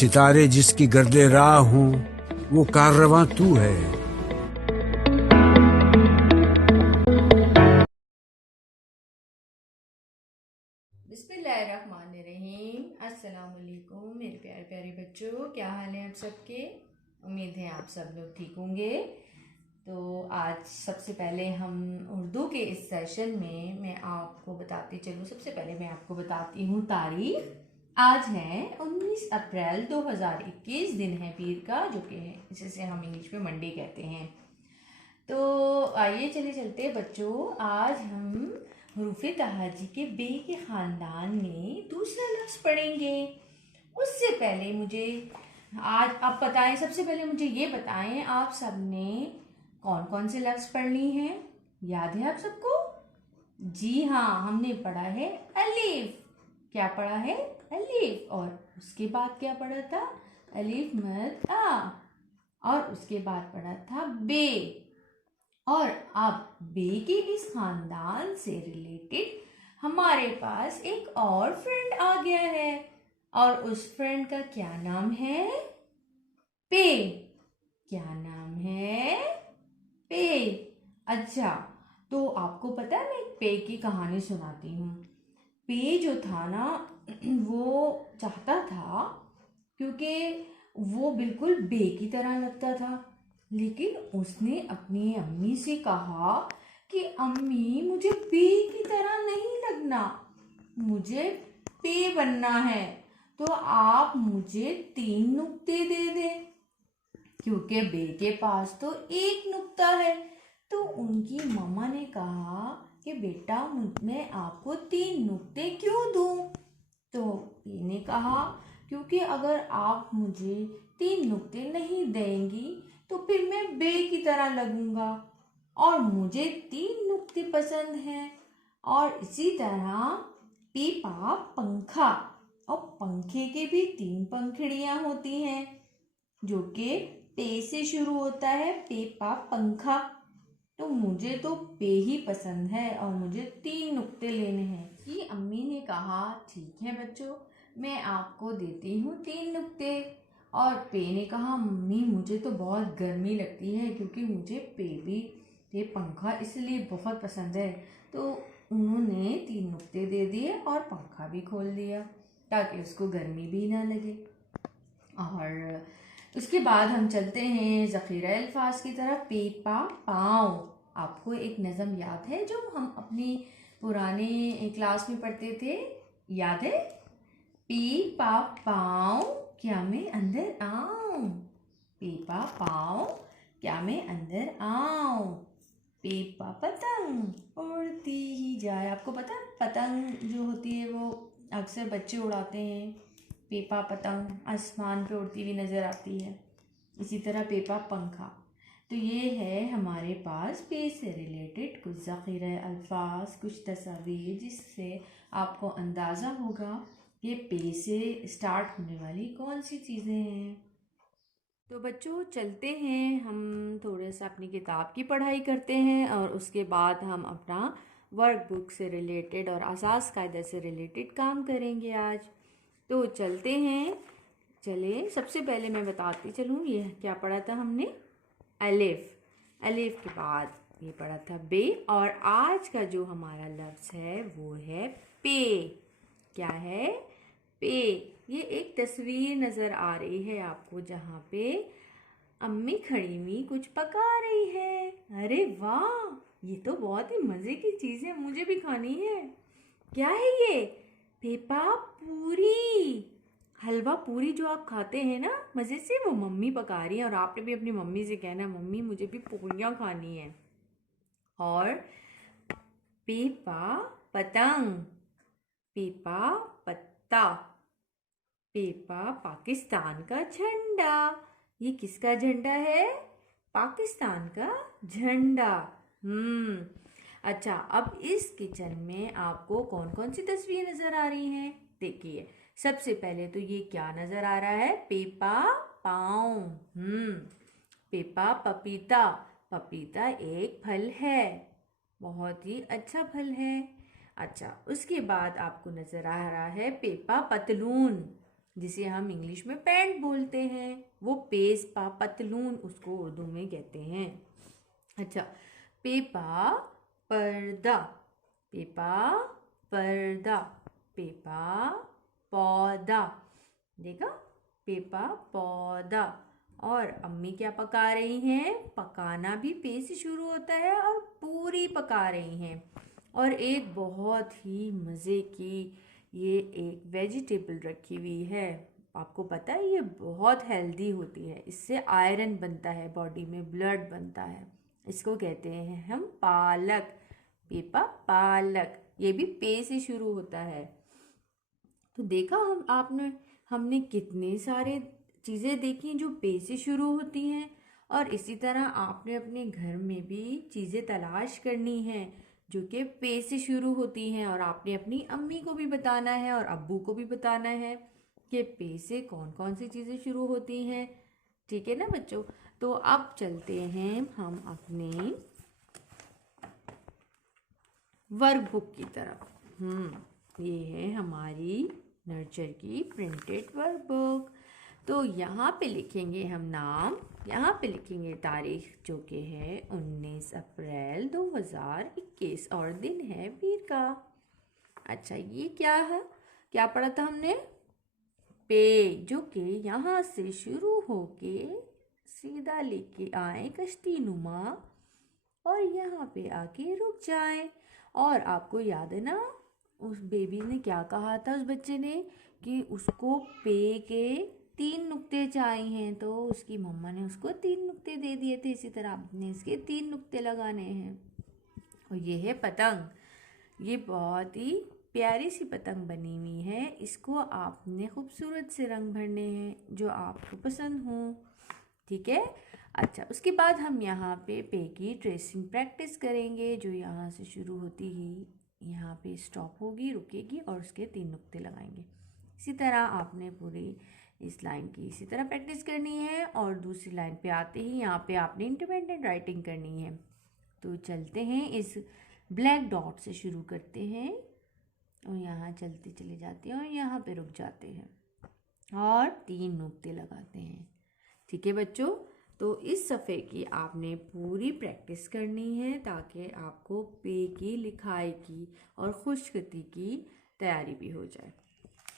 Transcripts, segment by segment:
सितारे जिसकी गर्दे राह हूँ वो काररवां तू है। बिस्मिल्लाहिर्रहमानिर्रहीम। अस्सलाम वालेकुम मेरे प्यारे प्यारे बच्चों, क्या हाल है आप सबके। उम्मीद है आप सब लोग ठीक होंगे। तो आज सबसे पहले हम उर्दू के इस सेशन में मैं आपको बताती चलूँ। सबसे पहले मैं आपको बताती हूँ तारीख। आज है 19 अप्रैल 2021, दिन है पीर का, जो कि है जिसे हम इंग्लिश में मंडे कहते हैं। तो आइए चले चलते बच्चों, आज हम हरूफ तहाजी के बे के ख़ानदान में दूसरा लफ्ज़ पढ़ेंगे। उससे पहले मुझे आज आप बताएं, सबसे पहले मुझे ये बताएं, आप सबने कौन कौन से लफ्ज़ पढ़ लिए हैं, याद है आप सबको। जी हाँ, हमने पढ़ा है अलिफ। क्या पढ़ा है? अलिफ। और उसके बाद क्या पढ़ा था? अलिफ मद आ। और उसके बाद पढ़ा था बे। और अब बे के इस खानदान से रिलेटेड हमारे पास एक और फ्रेंड आ गया है, और उस फ्रेंड का क्या नाम है? पे। क्या नाम है? पे। अच्छा, तो आपको पता है, मैं एक पे की कहानी सुनाती हूँ। पे जो था ना, वो चाहता था, क्योंकि वो बिल्कुल बे की तरह लगता था, लेकिन उसने अपनी अम्मी से कहा कि अम्मी, मुझे बे की तरह नहीं लगना, मुझे पे बनना है। तो आप मुझे 3 नुक्ते दे दें, क्योंकि बे के पास तो एक नुक्ता है। तो उनकी मम्मा ने कहा कि बेटा, मैं आपको 3 नुक्ते क्यों दूं? तो बे ने कहा, क्योंकि अगर आप मुझे 3 नुक्ते नहीं देंगी तो फिर मैं बे की तरह लगूंगा, और मुझे 3 नुक्ते पसंद हैं। और इसी तरह पीपा पंखा, और पंखे के भी 3 पंखुड़ियां होती हैं, जो कि पे से शुरू होता है, पेपा पंखा। तो मुझे तो पे ही पसंद है, और मुझे 3 नुक्ते लेने हैं। कि अम्मी ने कहा, ठीक है बच्चों, मैं आपको देती हूँ 3 नुक्ते। और पे ने कहा, मम्मी मुझे तो बहुत गर्मी लगती है, क्योंकि मुझे पे पंखा इसलिए बहुत पसंद है। तो उन्होंने 3 नुक्ते दे दिए और पंखा भी खोल दिया, ताकि उसको गर्मी भी ना लगे। और उसके बाद हम चलते हैं ज़ख़ीरा अल्फाज की तरफ। पेपा पाँव। आपको एक नज़म याद है जो हम अपनी पुराने क्लास में पढ़ते थे, याद है? पीपा पाँव, क्या मैं अंदर आऊं? पीपा पाँव, क्या मैं अंदर आऊं? पेपा पतंग उड़ती ही जाए। आपको पता है, पतंग जो होती है वो अक्सर बच्चे उड़ाते हैं। पेपा पतंग आसमान पे उड़ती हुई नज़र आती है। इसी तरह पेपा पंखा। तो ये है हमारे पास पे से रिलेटेड कुछ ज़ख़ीरा अल्फाज, कुछ तस्वीर, जिससे आपको अंदाज़ा होगा कि पे से स्टार्ट होने वाली कौन सी चीज़ें हैं। तो बच्चों चलते हैं, हम थोड़ा सा अपनी किताब की पढ़ाई करते हैं, और उसके बाद हम अपना वर्कबुक से रिलेटेड और असास कायदा से रिलेटेड काम करेंगे आज। तो चलते हैं। चले, सबसे पहले मैं बताती चलूँ ये क्या पढ़ा था हमने। अलिफ। अलिफ के बाद ये पढ़ा था बे, और आज का जो हमारा लफ्ज़ है वो है पे। क्या है? पे। ये एक तस्वीर नज़र आ रही है आपको, जहाँ पे अम्मी खड़ी हुई कुछ पका रही है। अरे वाह, ये तो बहुत ही मज़े की चीज़ है, मुझे भी खानी है। क्या है ये? पेपा पूरी। हलवा पूरी जो आप खाते हैं ना मज़े से, वो मम्मी पका रही है, और आपने भी अपनी मम्मी से कहना, मम्मी मुझे भी पूरियाँ खानी है। और पेपा पतंग, पेपा पत्ता, पेपा पाकिस्तान का झंडा। ये किसका झंडा है? पाकिस्तान का झंडा। अच्छा, अब इस किचन में आपको कौन कौन सी तस्वीर नजर आ रही हैं? देखिए, सबसे पहले तो ये क्या नजर आ रहा है? पेपा पाँव। पेपा पपीता। पपीता एक फल है, बहुत ही अच्छा फल है। अच्छा, उसके बाद आपको नजर आ रहा है पेपा पतलून। जिसे हम इंग्लिश में पैंट बोलते हैं, वो पेस पा पतलून उसको उर्दू में कहते हैं। अच्छा, पेपा पर्दा, पेपा पर्दा, पेपा पौधा, देखा, पेपा पौधा। और अम्मी क्या पका रही हैं? पकाना भी पे से शुरू होता है और पूरी पका रही हैं। और एक बहुत ही मज़े की ये एक वेजिटेबल रखी हुई है। आपको पता है ये बहुत हेल्दी होती है, इससे आयरन बनता है, बॉडी में ब्लड बनता है। इसको कहते हैं हम पालक, पेपा पालक। ये भी पे से शुरू होता है। तो देखा हमने कितने सारे चीज़ें देखी जो पे से शुरू होती हैं। और इसी तरह आपने अपने घर में भी चीज़ें तलाश करनी हैं जो कि पे से शुरू होती हैं, और आपने अपनी अम्मी को भी बताना है और अब्बू को भी बताना है कि पे से कौन कौन सी चीज़ें शुरू होती हैं। ठीक है ना बच्चों? तो अब चलते हैं हम अपने वर्कबुक की तरफ। ये है हमारी नर्चर की प्रिंटेड वर्कबुक। तो यहाँ पे लिखेंगे हम नाम, यहाँ पे लिखेंगे तारीख जो कि है 19 अप्रैल 2021 और दिन है वीर का। अच्छा, ये क्या है? क्या पढ़ा था हमने? पे, जो कि यहाँ से शुरू होके सीधा लेके आए कश्ती नुमा और यहाँ पे आके रुक जाए। और आपको याद है ना उस बेबी ने क्या कहा था, उस बच्चे ने, कि उसको पे के 3 नुक्ते चाहिए, तो उसकी मम्मा ने उसको 3 नुक्ते दे दिए थे। इसी तरह आपने इसके 3 नुक्ते लगाने हैं। और ये है पतंग। ये बहुत ही प्यारी सी पतंग बनी हुई है। इसको आपने खूबसूरत से रंग भरने हैं जो आपको पसंद हो। ठीक है। अच्छा, उसके बाद हम यहाँ पे की ट्रेसिंग प्रैक्टिस करेंगे, जो यहाँ से शुरू होती ही यहाँ पे स्टॉप होगी, रुकेगी और उसके 3 नुक्ते लगाएंगे। इसी तरह आपने पूरी इस लाइन की इसी तरह प्रैक्टिस करनी है। और दूसरी लाइन पे आते ही यहाँ पे आपने इंडिपेंडेंट राइटिंग करनी है। तो चलते हैं, इस ब्लैक डॉट से शुरू करते हैं और यहाँ चलते चले जाते हैं और यहाँ पे रुक जाते हैं और 3 नुक्ते लगाते हैं। ठीक है बच्चों? तो इस सफ़े की आपने पूरी प्रैक्टिस करनी है ताकि आपको पे की लिखाई की और खुशखती की तैयारी भी हो जाए।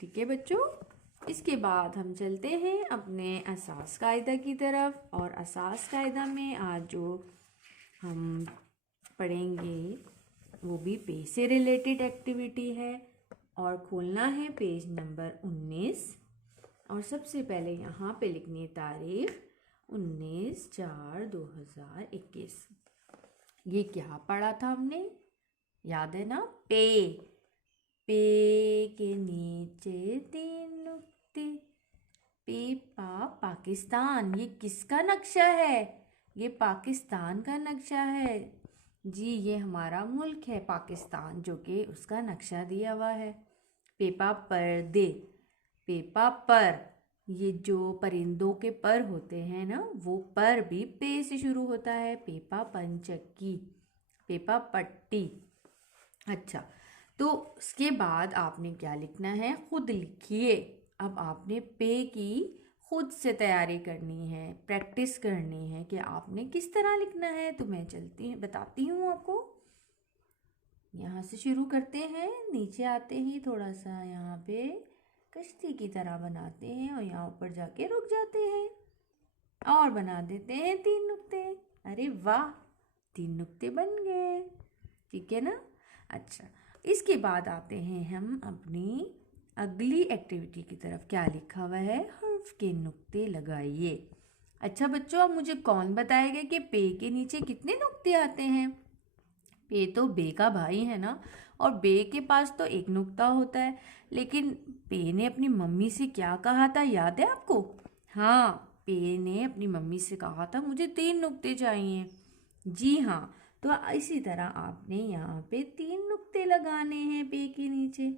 ठीक है बच्चों? इसके बाद हम चलते हैं अपने असास कायदा की तरफ। और असास कायदा में आज जो हम पढ़ेंगे वो भी पे से रिलेटेड एक्टिविटी है। और खोलना है पेज नंबर 19। और सबसे पहले यहाँ पे लिखनी है तारीख 19/4/2021। ये क्या पढ़ा था हमने? याद है ना? पे, पे के नीचे 3 नुक्ते। पाकिस्तान, ये किसका नक्शा है? ये पाकिस्तान का नक्शा है जी। ये हमारा मुल्क है पाकिस्तान, जो कि उसका नक्शा दिया हुआ है। पेपा पर्दे, पेपा पर, ये जो परिंदों के पर होते हैं ना, वो पर भी पे से शुरू होता है। पेपा पंचक्की, पेपा पट्टी। अच्छा, तो उसके बाद आपने क्या लिखना है? खुद लिखिए। अब आपने पे की खुद से तैयारी करनी है, प्रैक्टिस करनी है कि आपने किस तरह लिखना है। तो मैं बताती हूँ आपको। यहाँ से शुरू करते हैं, नीचे आते ही थोड़ा सा यहाँ पे कश्ती की तरह बनाते हैं और यहाँ ऊपर जाके रुक जाते हैं और बना देते हैं 3 नुक्ते। अरे वाह, 3 नुक्ते बन गए। ठीक है ना? अच्छा, इसके बाद आते हैं हम अपनी अगली एक्टिविटी की तरफ। क्या लिखा हुआ है? हर्फ के नुक्ते लगाइए। अच्छा बच्चों, अब मुझे कौन बताएगा कि पे के नीचे कितने नुक्ते आते हैं? पे तो बे का भाई है ना, और बे के पास तो 1 नुक्ता होता है। लेकिन पे ने अपनी मम्मी से क्या कहा था, याद है आपको? हाँ, पे ने अपनी मम्मी से कहा था मुझे 3 नुक्ते चाहिए। जी हाँ, तो इसी तरह आपने यहाँ पे 3 नुक्ते लगाने हैं पे के नीचे।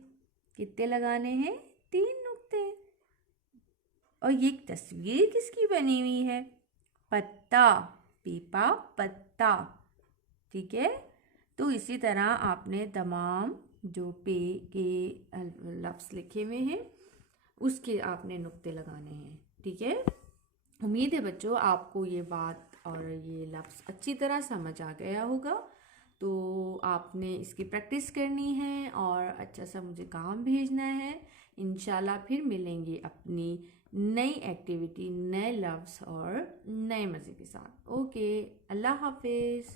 कितने लगाने हैं? 3 नुक्ते। और ये तस्वीर किसकी बनी हुई है? पत्ता, पीपा पत्ता। ठीक है? तो इसी तरह आपने तमाम जो पे के लफ्ज़ लिखे हुए हैं उसके आपने नुक्ते लगाने हैं। ठीक है, उम्मीद है बच्चों आपको ये बात और ये लफ्ज़ अच्छी तरह समझ आ गया होगा। तो आपने इसकी प्रैक्टिस करनी है और अच्छा सा मुझे काम भेजना है। इंशाल्लाह फिर मिलेंगे अपनी नई एक्टिविटी, नए लफ्ज़ और नए मज़े के साथ। ओके, अल्लाह हाफिज़।